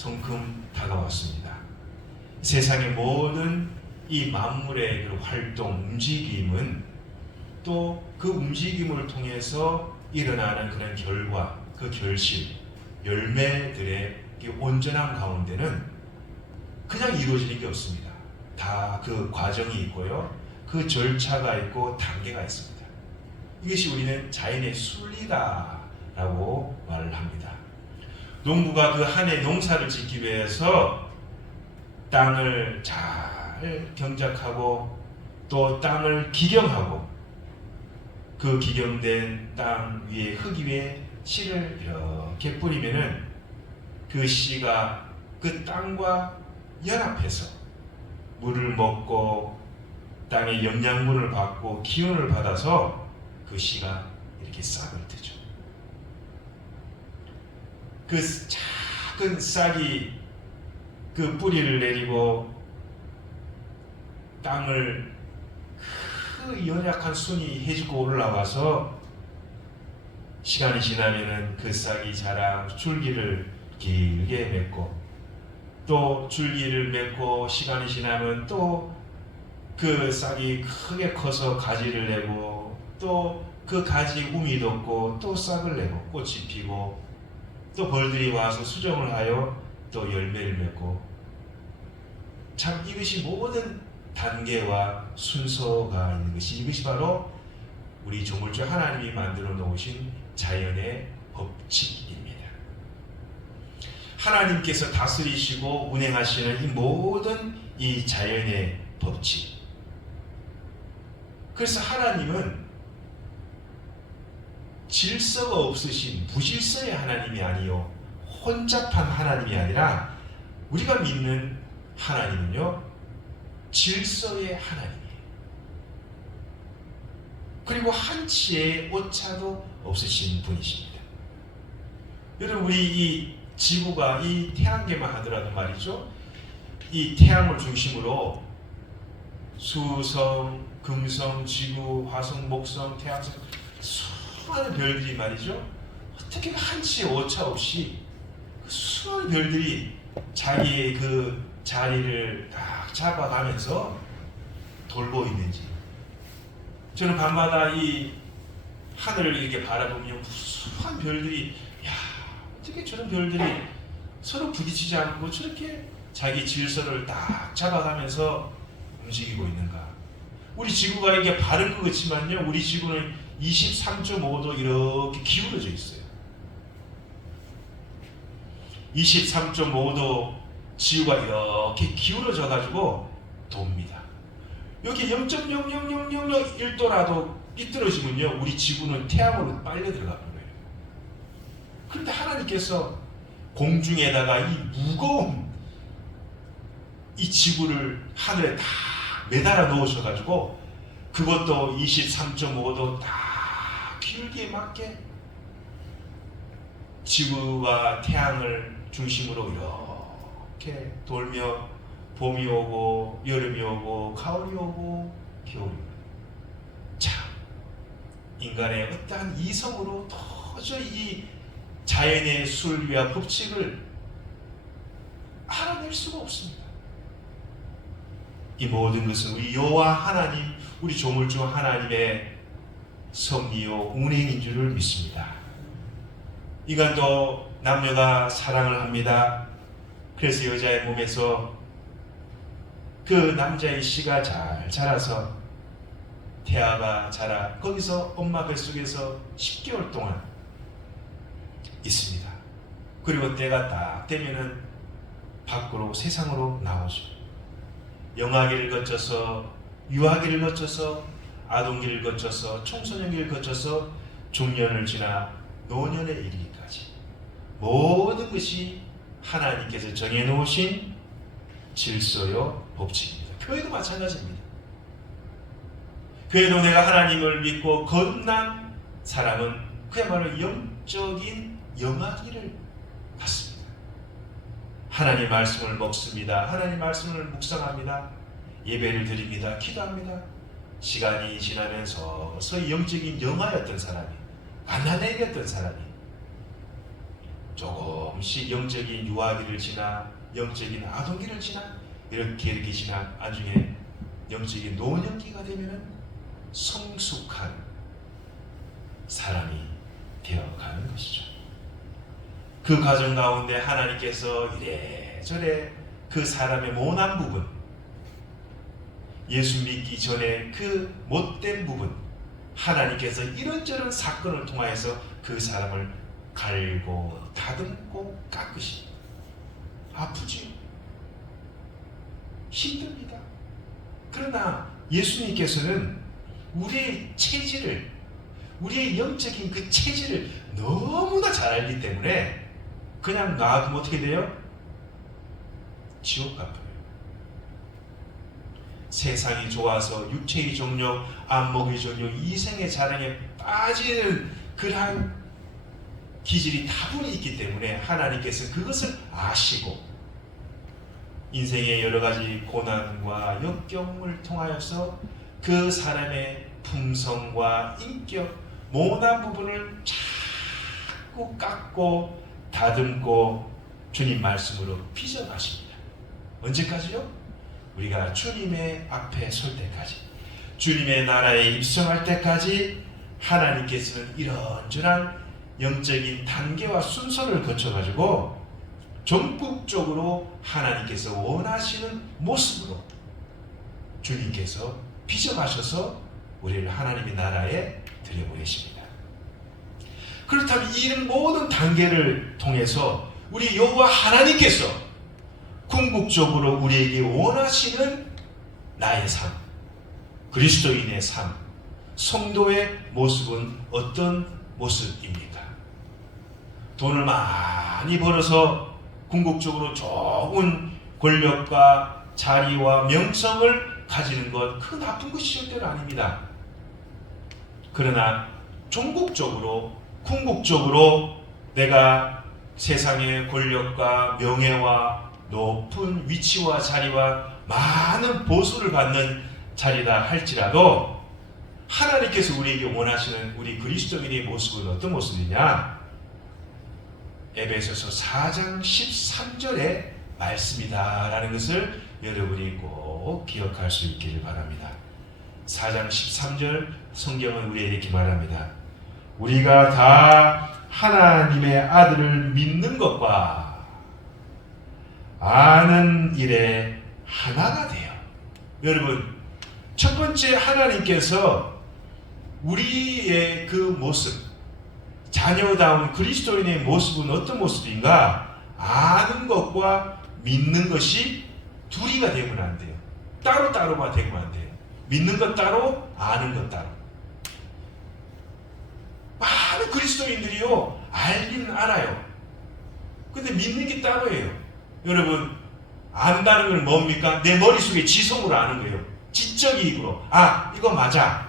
성큼 다가왔습니다. 세상의 모든 이 만물의 그 활동, 움직임은 또 그 움직임을 통해서 일어나는 그런 결과, 그 결실, 열매들의 온전함 가운데는 그냥 이루어지는 게 없습니다. 다 그 과정이 있고요. 그 절차가 있고 단계가 있습니다. 이것이 우리는 자연의 순리다라고 말을 합니다. 농부가 그 한 해 농사를 짓기 위해서 땅을 잘 경작하고 또 땅을 기경하고 그 기경된 땅 위에 흙 위에 씨를 이렇게 뿌리면은 그 씨가 그 땅과 연합해서 물을 먹고 땅의 영양분을 받고 기운을 받아서 그 씨가 이렇게 싹을 트죠. 그 작은 싹이 그 뿌리를 내리고 땅을 그 연약한 순이 해지고 올라와서 시간이 지나면은 그 싹이 자라 줄기를 길게 맺고 또 줄기를 맺고 시간이 지나면 또 그 싹이 크게 커서 가지를 내고 또 그 가지 움이 돋고 또 싹을 내고 꽃이 피고 또 벌들이 와서 수정을 하여 또 열매를 맺고 참 이것이 모든 단계와 순서가 있는 것이 이것이 바로 우리 조물주 하나님이 만들어 놓으신 자연의 법칙입니다. 하나님께서 다스리시고 운행하시는 이 모든 이 자연의 법칙. 그래서 하나님은 질서가 없으신 무질서의 하나님이 아니요 혼잡한 하나님이 아니라 우리가 믿는 하나님은요 질서의 하나님이에요. 그리고 한치의 오차도 없으신 분이십니다. 여러분 우리 이 지구가 이 태양계만 하더라도 말이죠. 이 태양을 중심으로 수성, 금성, 지구, 화성, 목성, 태양성 수많은 별들이 말이죠. 어떻게 한치의 오차 없이 그 수많은 별들이 자기의 그 자리를 딱 잡아가면서 돌고 있는지 저는 밤마다 이 하늘을 이렇게 바라보면 수많은 별들이 야 어떻게 저런 별들이 서로 부딪히지 않고 저렇게 자기 질서를 딱 잡아가면서 움직이고 있는가. 우리 지구가 이게 바른 것 같지만요 우리 지구는 23.5도 이렇게 기울어져 있어요. 23.5도 지구가 이렇게 기울어져 가지고 돕니다. 여기 0.00001도라도 삐뚤어지면요 우리 지구는 태양으로 빨려 들어가는 거예요. 그런데 하나님께서 공중에다가 이 무거운 이 지구를 하늘에 다 매달아 놓으셔가지고 그것도 23.5도 다 기울기에 맞게 지구와 태양을 중심으로 이렇게 돌며 봄이 오고 여름이 오고 가을이 오고 겨울이 오고 참 인간의 어떠한 이성으로 도저히 이 자연의 순리와 법칙을 알아낼 수가 없습니다. 이 모든 것은 우리 여호와 하나님, 우리 조물주 하나님의 섭리요 운행인 줄을 믿습니다. 인간도 남녀가 사랑을 합니다. 그래서 여자의 몸에서 그 남자의 씨가 잘 자라서 태아가 자라 거기서 엄마 뱃속에서 10개월 동안 있습니다. 그리고 때가 딱 되면은 밖으로 세상으로 나오죠. 영아기를 거쳐서 유아기를 거쳐서 아동기를 거쳐서 청소년기를 거쳐서 중년을 지나 노년에 이르기까지 모든 것이 하나님께서 정해놓으신 질서요 법칙입니다. 교회도 마찬가지입니다. 교회도 내가 하나님을 믿고 거듭난 사람은 그야말로 영적인 영아기를 갖습니다. 하나님 말씀을 먹습니다. 하나님 말씀을 묵상합니다. 예배를 드립니다. 기도합니다. 시간이 지나면서 서서히 영적인 영아였던 사람이 가난해졌던 사람이 조금씩 영적인 유아기를 지나 영적인 아동기를 지나 이렇게 지나 나중에 영적인 노년기가 되면은 성숙한 사람이 되어가는 것이죠. 그 과정 가운데 하나님께서 이래저래 그 사람의 모난 부분, 예수 믿기 전에 그 못된 부분, 하나님께서 이런저런 사건을 통하여서 그 사람을 갈고 다듬고 깎으시. 아프지요. 힘듭니다. 그러나 예수님께서는 우리의 체질을, 우리의 영적인 그 체질을 너무나 잘 알기 때문에 그냥 놔두면 어떻게 돼요? 지옥 같아요. 세상이 좋아서 육체의 정욕, 안목의 정욕, 이생의 자랑에 빠지는 그러한 기질이 다분히 있기 때문에 하나님께서 그것을 아시고 인생의 여러 가지 고난과 역경을 통하여서 그 사람의 품성과 인격, 모난 부분을 자꾸 깎고 다듬고 주님 말씀으로 빚어가십니다. 언제까지요? 우리가 주님의 앞에 설 때까지, 주님의 나라에 입성할 때까지 하나님께서는 이런저런 영적인 단계와 순서를 거쳐가지고 전국적으로 하나님께서 원하시는 모습으로 주님께서 빚어가셔서 우리를 하나님의 나라에 들여보내십니다. 그렇다면 이 모든 단계를 통해서 우리 여호와 하나님께서 궁극적으로 우리에게 원하시는 나의 삶, 그리스도인의 삶, 성도의 모습은 어떤 모습입니까? 돈을 많이 벌어서 궁극적으로 좋은 권력과 자리와 명성을 가지는 것, 그 나쁜 것이 절대로 아닙니다. 그러나 종국적으로, 궁극적으로 내가 세상의 권력과 명예와 높은 위치와 자리와 많은 보수를 받는 자리다 할지라도 하나님께서 우리에게 원하시는 우리 그리스도인의 모습은 어떤 모습이냐? 에베소서 4장 13절의 말씀이다라는 것을 여러분이 꼭 기억할 수 있기를 바랍니다. 4장 13절 성경은 우리에게 이렇게 말합니다. 우리가 다 하나님의 아들을 믿는 것과 아는 일에 하나가 돼요. 여러분, 첫 번째 하나님께서 우리의 그 모습, 자녀다운 그리스도인의 모습은 어떤 모습인가? 아는 것과 믿는 것이 둘이가 되면 안 돼요. 따로따로만 되면 안 돼요. 믿는 것 따로, 아는 것 따로. 많은 그리스도인들이요, 알기는 알아요. 근데 믿는 게 따로예요. 여러분, 안다는 건 뭡니까? 내 머릿속에 지성으로 아는 거예요. 지적 이익으로. 아, 이거 맞아.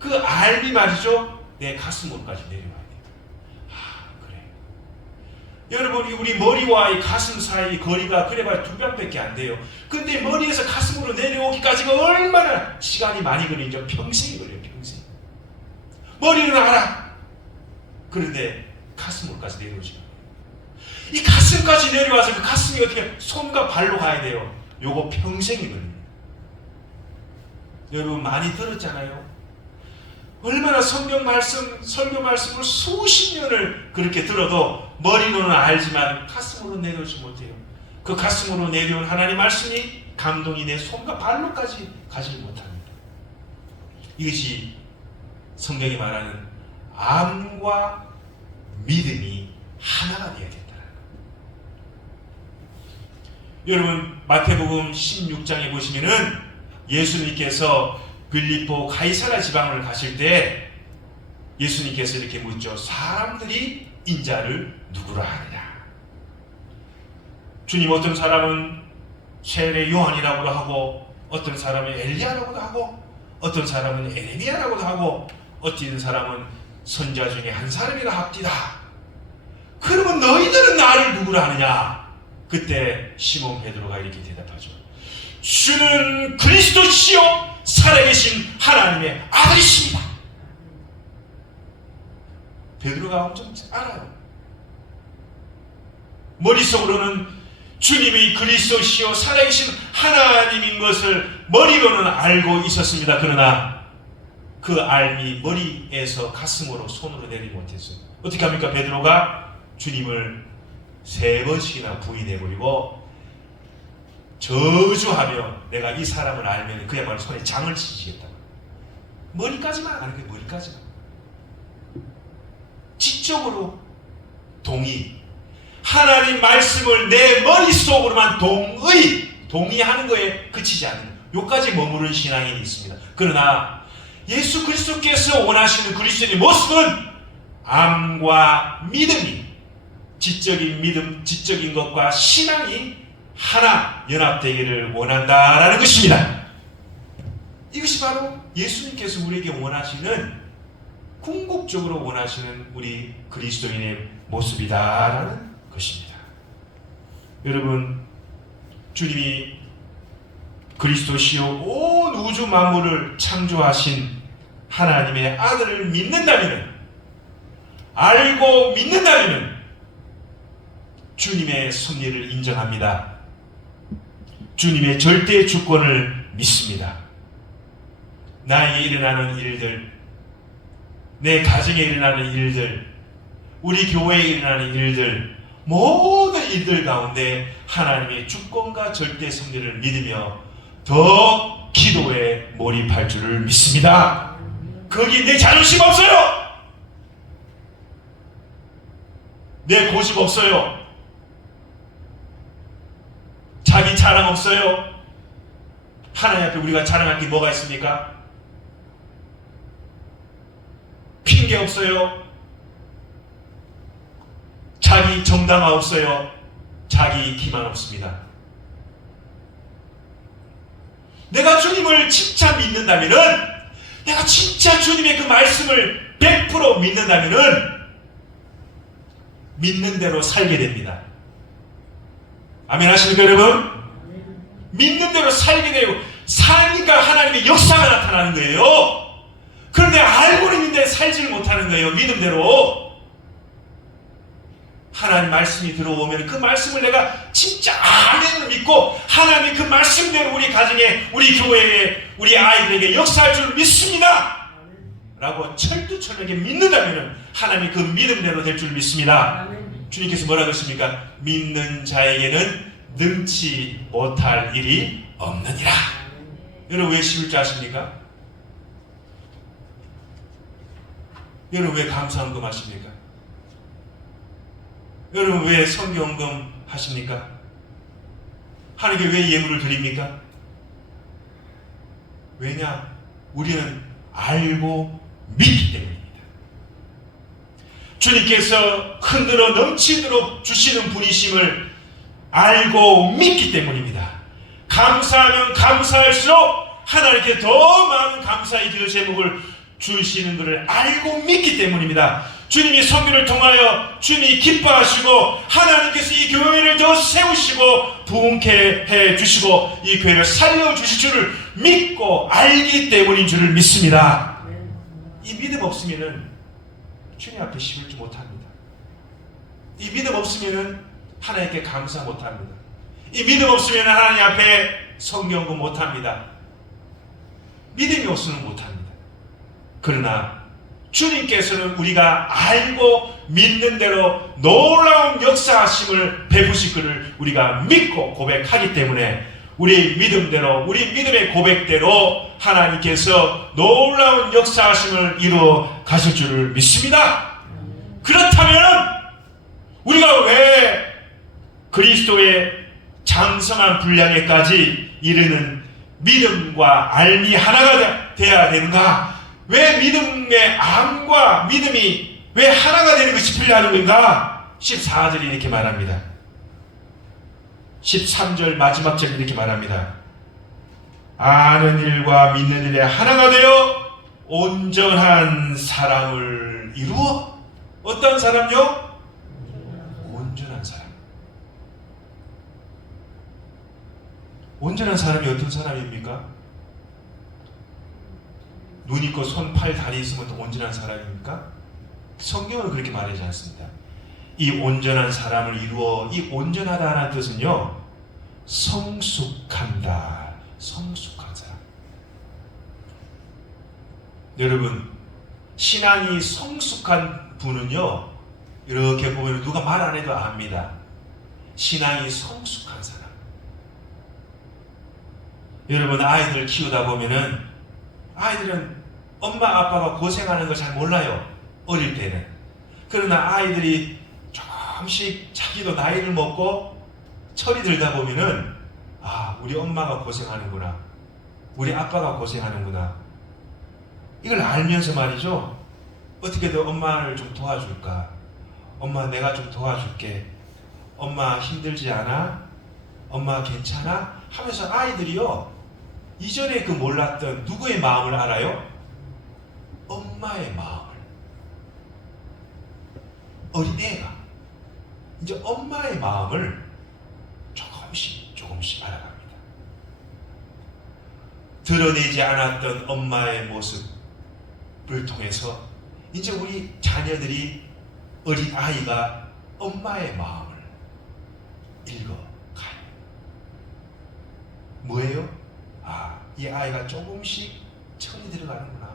그 알미 말이죠. 내 가슴으로까지 내려와야 돼요. 아, 그래. 여러분, 우리 머리와 이 가슴 사이 거리가 그래봐야 2뼘밖에 안 돼요. 근데 머리에서 가슴으로 내려오기까지가 얼마나 시간이 많이 걸리죠? 평생이 걸려요. 평생. 머리는 알아. 그런데 가슴으로까지 내려오지. 이 가슴까지 내려와서 그 가슴이 어떻게 손과 발로 가야 돼요. 요거 평생이 걸립니다. 여러분 많이 들었잖아요. 얼마나 성경 말씀, 설교 말씀을 수십 년을 그렇게 들어도 머리로는 알지만 가슴으로 내려오지 못해요. 그 가슴으로 내려온 하나님 말씀이 감동이 내 손과 발로까지 가지 못합니다. 이것이 성경이 말하는 암과 믿음이 하나가 되어야 된다. 여러분 마태복음 16장에 보시면은 예수님께서 빌립보 가이사랴 지방을 가실 때 예수님께서 이렇게 묻죠. 사람들이 인자를 누구라 하느냐? 주님, 어떤 사람은 세례 요한이라고도 하고, 어떤 사람은 엘리야라고도 하고, 어떤 사람은 에레미야라고도 하고, 어떤 사람은 선지자 중에 한 사람이라 합디다. 그러면 너희들은 나를 누구라 하느냐? 그때 시몬 베드로가 이렇게 대답하죠. 주는 그리스도시요 살아계신 하나님의 아들이십니다. 베드로가 엄청 알아요. 머릿속으로는 주님이 그리스도시요 살아계신 하나님인 것을 머리로는 알고 있었습니다. 그러나 그 알미 머리에서 가슴으로 손으로 내리지 못했어요. 어떻게 합니까? 베드로가 주님을 3번씩이나 부인해버리고 저주하며 내가 이 사람을 알면 그야말로 손에 장을 치시겠다. 머리까지만 아는 거예요. 머리까지만. 지적으로 동의. 하나님 말씀을 내 머릿속으로만 동의하는 거에 그치지 않는 요까지 머무른 신앙인이 있습니다. 그러나 예수 그리스도께서 원하시는 그리스도인의 모습은 암과 믿음이, 지적인 믿음, 지적인 것과 신앙이 하나 연합되기를 원한다라는 것입니다. 이것이 바로 예수님께서 우리에게 원하시는, 궁극적으로 원하시는 우리 그리스도인의 모습이다라는 것입니다. 여러분, 주님이 그리스도시요 온 우주 만물을 창조하신 하나님의 아들을 믿는다면, 알고 믿는다면 주님의 섭리를 인정합니다. 주님의 절대 주권을 믿습니다. 나에게 일어나는 일들, 내 가정에 일어나는 일들, 우리 교회에 일어나는 일들, 모든 일들 가운데 하나님의 주권과 절대 섭리를 믿으며 더 기도에 몰입할 줄을 믿습니다. 거기 내 자존심 없어요. 내 고집 없어요. 자기 자랑 없어요. 하나님 앞에 우리가 자랑할 게 뭐가 있습니까? 핑계 없어요. 자기 정당화 없어요. 자기 기만 없습니다. 내가 주님을 진짜 믿는다면은, 내가 진짜 주님의 그 말씀을 100% 믿는다면은 믿는 대로 살게 됩니다. 아멘 하십니까 여러분? 믿는 대로 살게 되고 사니까 하나님의 역사가 나타나는 거예요. 그런데 알고는 있는데 살지를 못하는 거예요. 믿음대로. 하나님 말씀이 들어오면 그 말씀을 내가 진짜 아멘으로 믿고 하나님이 그 말씀대로 우리 가정에, 우리 교회에, 우리 아이들에게 역사할 줄 믿습니다 라고 철두철미하게 믿는다면 하나님이 그 믿음대로 될 줄 믿습니다. 주님께서 뭐라고 했습니까? 믿는 자에게는 능치 못할 일이 없느니라. 여러분 왜 11조 하십니까? 여러분 왜 감사헌금 하십니까? 여러분 왜 성경헌금 하십니까? 하나님께 왜 예물을 드립니까? 왜냐? 우리는 알고 믿기 때문입니다. 주님께서 흔들어 넘치도록 주시는 분이심을 알고 믿기 때문입니다. 감사하면 감사할수록 하나님께 더 많은 감사의 기도 제목을 주시는 것을 알고 믿기 때문입니다. 주님이 선교를 통하여 주님이 기뻐하시고 하나님께서 이 교회를 더 세우시고 부흥케 해주시고 이 교회를 살려주실 줄을 믿고 알기 때문인 줄을 믿습니다. 이 믿음 없으면 주님 앞에 11조 못합니다. 이 믿음 없으면 하나님께 감사 못합니다. 이 믿음 없으면 하나님 앞에 성경도 못합니다. 믿음이 없으면 못합니다. 그러나 주님께서는 우리가 알고 믿는 대로 놀라운 역사하심을 베푸실 것을 우리가 믿고 고백하기 때문에 우리 믿음대로, 우리 믿음의 고백대로 하나님께서 놀라운 역사하심을 이루어 가실 줄을 믿습니다. 그렇다면 우리가 왜 그리스도의 장성한 분량에까지 이르는 믿음과 알미 하나가 되어야 되는가? 왜 믿음의 암과 믿음이 왜 하나가 되는 것이 필요한 건가? 14절이 이렇게 말합니다. 13절 마지막 절이 이렇게 말합니다. 아는 일과 믿는 일에 하나가 되어 온전한 사람을 이루어. 어떤 사람요? 온전한 사람. 온전한 사람이 어떤 사람입니까? 눈 있고 손, 팔, 다리 있으면 또 온전한 사람입니까? 성경은 그렇게 말하지 않습니다. 이 온전한 사람을 이루어, 이 온전하다는 뜻은요, 성숙한다. 성숙한 사람. 여러분, 신앙이 성숙한 분은요, 이렇게 보면 누가 말 안 해도 압니다. 신앙이 성숙한 사람. 여러분, 아이들 키우다 보면은 아이들은 엄마 아빠가 고생하는 걸 잘 몰라요. 어릴 때는. 그러나 아이들이 조금씩 자기도 나이를 먹고 철이 들다 보면은, 아, 우리 엄마가 고생하는구나, 우리 아빠가 고생하는구나, 이걸 알면서 말이죠, 어떻게든 엄마를 좀 도와줄까, 엄마 내가 좀 도와줄게, 엄마 힘들지 않아? 엄마 괜찮아? 하면서 아이들이요, 이전에 그 몰랐던 누구의 마음을 알아요? 엄마의 마음을. 어린애가 이제 엄마의 마음을 조금씩 알아갑니다. 드러내지 않았던 엄마의 모습을 통해서 이제 우리 자녀들이, 어린 아이가 엄마의 마음을 읽어가요. 뭐예요? 아, 이 아이가 조금씩 철이 들어가는구나.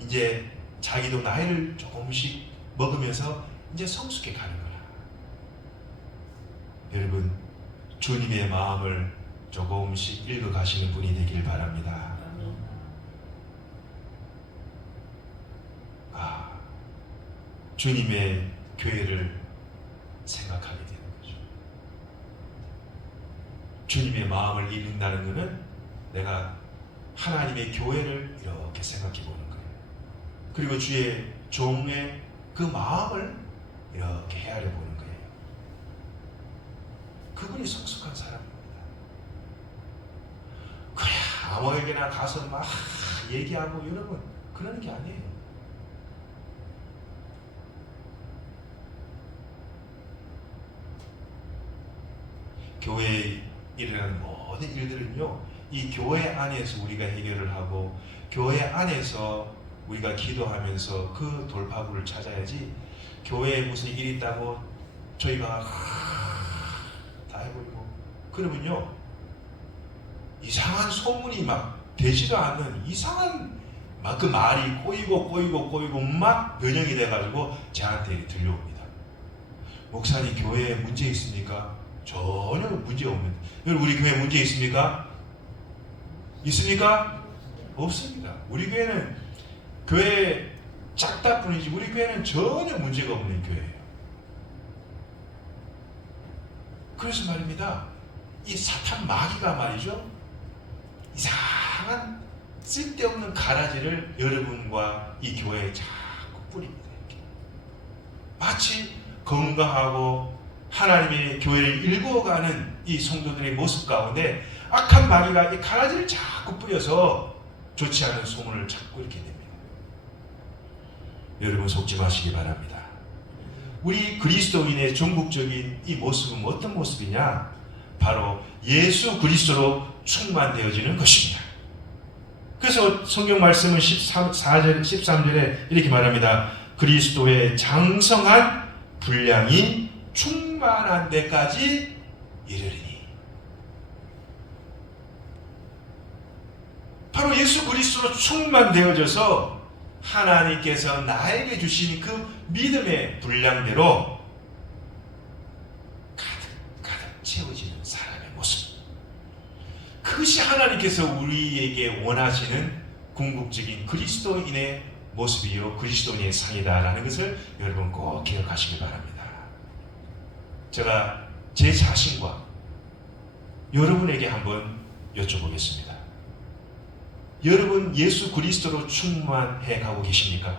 이제 자기도 나이를 조금씩 먹으면서 이제 성숙해 가는구나. 여러분, 주님의 마음을 조금씩 읽어가시는 분이 되길 바랍니다. 아, 주님의 교회를 생각하게 되는 거죠. 주님의 마음을 읽는다는 것은 내가 하나님의 교회를 이렇게 생각해 보는 거예요. 그리고 주의 종의 그 마음을 이렇게 헤아려 보는 거예요. 그분이 성숙한 사람입니다. 그래, 아무에게나 가서 막 얘기하고 여러분, 그러는 게 아니에요. 교회에 일어나는 모든 일들은요, 이 교회 안에서 우리가 해결을 하고, 교회 안에서 우리가 기도하면서 그 돌파구를 찾아야지, 교회에 무슨 일이 있다고 저희가 다 해버리고 그러면요, 이상한 소문이 막 되지도 않는 이상한 막 그 말이 꼬이고 막 변형이 돼가지고 저한테 들려옵니다. 목사님, 교회에 문제 있습니까? 전혀 문제 없는데. 여러분, 우리 교회 문제 있습니까? 있습니까? 없습니다. 우리 교회는 교회 작다 뿐이지 우리 교회는 전혀 문제가 없는 교회예요. 그래서 말입니다, 이 사탄 마귀가 말이죠, 이상한 쓸데없는 가라지를 여러분과 이 교회에 자꾸 뿌립니다. 이렇게. 마치 건강하고 하나님의 교회를 일구어가는 이 성도들의 모습 가운데 악한 마귀가 이 가라지를 자꾸 뿌려서 좋지 않은 소문을 자꾸 이렇게 냅니다. 여러분, 속지 마시기 바랍니다. 우리 그리스도인의 전국적인 이 모습은 어떤 모습이냐? 바로 예수 그리스도로 충만되어지는 것입니다. 그래서 성경 말씀은 13절에 이렇게 말합니다. 그리스도의 장성한 분량이 충만한 데까지 이르리니. 바로 예수 그리스도로 충만되어져서 하나님께서 나에게 주신 그 믿음의 분량대로 가득 채워지는 사람의 모습, 그것이 하나님께서 우리에게 원하시는 궁극적인 그리스도인의 모습이요, 그리스도인의 상이다라는 것을 여러분 꼭 기억하시기 바랍니다. 제가 제 자신과 여러분에게 한번 여쭤보겠습니다. 여러분, 예수 그리스도로 충만해 가고 계십니까?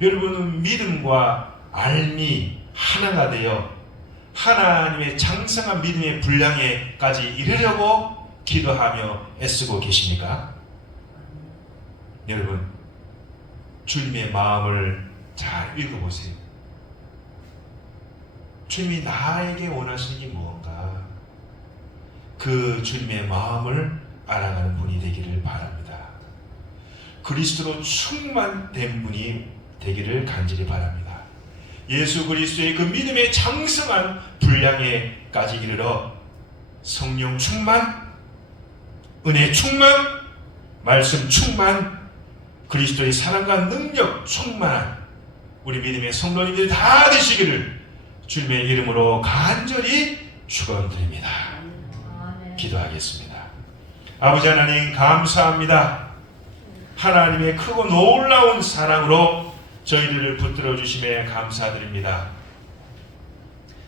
여러분은 믿음과 알미 하나가 되어 하나님의 장성한 믿음의 분량에까지 이르려고 기도하며 애쓰고 계십니까? 여러분, 주님의 마음을 잘 읽어보세요. 주님이 나에게 원하시는 게 무언가, 그 주님의 마음을 알아가는 분이 되기를 바랍니다. 그리스도로 충만된 분이 되기를 간절히 바랍니다. 예수 그리스도의 그 믿음의 장성한 분량에까지 이르러 성령 충만, 은혜 충만, 말씀 충만, 그리스도의 사랑과 능력 충만한 우리 믿음의 성도님들이 다 되시기를 주님의 이름으로 간절히 축원드립니다. 기도하겠습니다. 아버지 하나님 감사합니다. 하나님의 크고 놀라운 사랑으로 저희들을 붙들어 주심에 감사드립니다.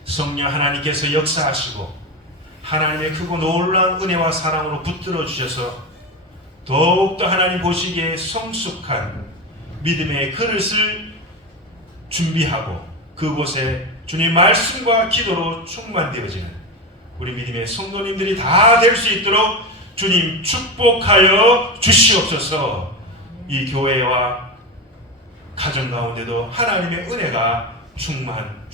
성령 하나님께서 역사하시고 하나님의 크고 놀라운 은혜와 사랑으로 붙들어 주셔서 더욱더 하나님 보시기에 성숙한 믿음의 그릇을 준비하고 그곳에 주님 말씀과 기도로 충만되어지는 우리 믿음의 성도님들이 다 될 수 있도록 주님 축복하여 주시옵소서. 이 교회와 가정 가운데도 하나님의 은혜가 충만한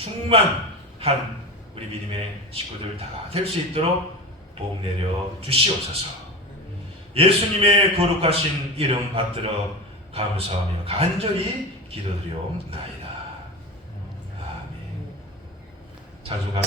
우리 믿음의 식구들 다 될 수 있도록 복 내려 주시옵소서. 예수님의 거룩하신 이름 받들어 감사하며 간절히 기도드리옵나이다. 아멘. 찬송